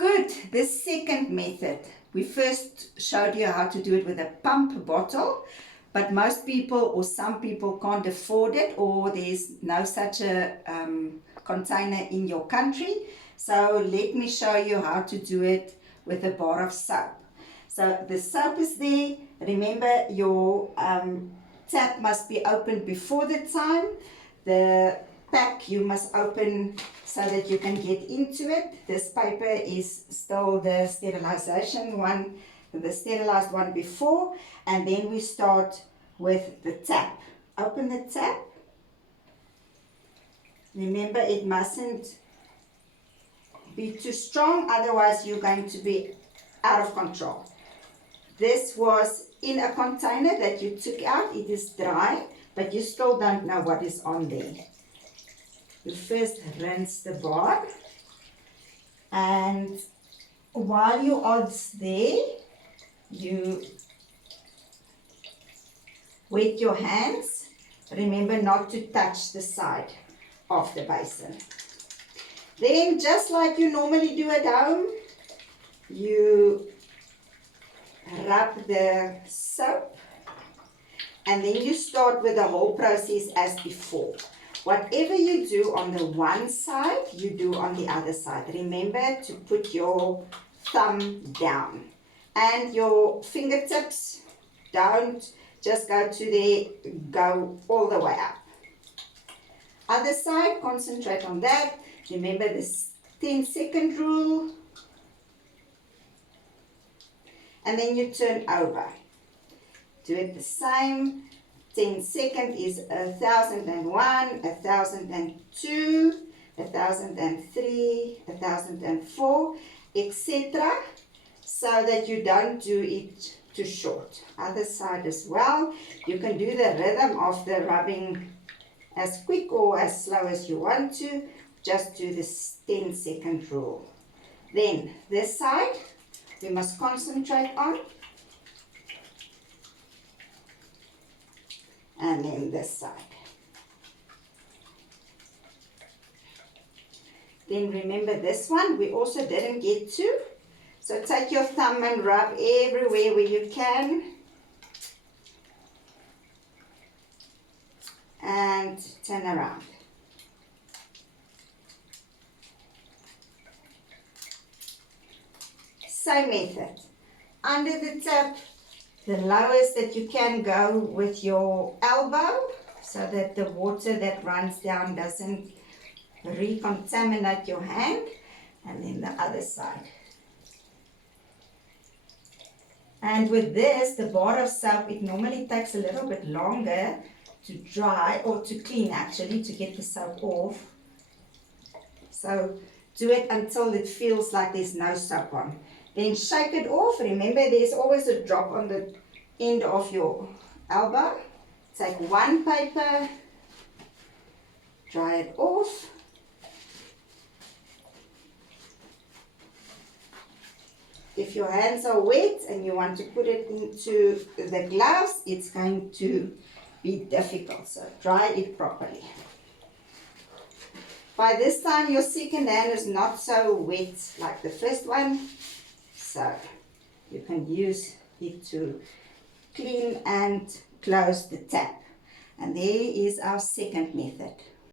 Good. The second method. We first showed you how to do it with a pump bottle, but most people or some people can't afford it, or there's no such a container in your country. So let me show you how to do it with a bar of soap. So the soap is there. Remember, your tap must be opened before the time. The pack you must open so that you can get into it. This paper is still the sterilization one, the sterilized one before, and then we start with the tap. Open the tap. Remember, it mustn't be too strong, otherwise you're going to be out of control. This was in a container that you took out. It is dry, but you still don't know what is on there. You first rinse the bar, and while you are there, you wet your hands. Remember not to touch the side of the basin. Then, just like you normally do at home, you rub the soap, and then you start with the whole process as before. Whatever you do on the one side, you do on the other side. Remember to put your thumb down and your fingertips. Don't just go to there, go all the way up. Other side, concentrate on that. Remember this 10-second rule. And then you turn over. Do it the same. 10 seconds is 1001, 1002, 1003, 1004, etc. So that you don't do it too short. Other side as well. You can do the rhythm of the rubbing as quick or as slow as you want to. Just do this 10-second rule. Then this side we must concentrate on. And then this side. Then remember this one we also didn't get to. So take your thumb and rub everywhere where you can. And turn around. Same method. Under the tap, the lowest that you can go with your elbow, so that the water that runs down doesn't recontaminate your hand. And then the other side. And with this, the bar of soap, it normally takes a little bit longer to dry, or to clean actually, to get the soap off. So do it until it feels like there's no soap on. Then shake it off. Remember, there's always a drop on the end of your elbow. Take one paper, dry it off. If your hands are wet and you want to put it into the gloves, it's going to be difficult. So dry it properly. By this time, your second hand is not so wet like the first one. So you can use it to clean and close the tap. And there is our second method.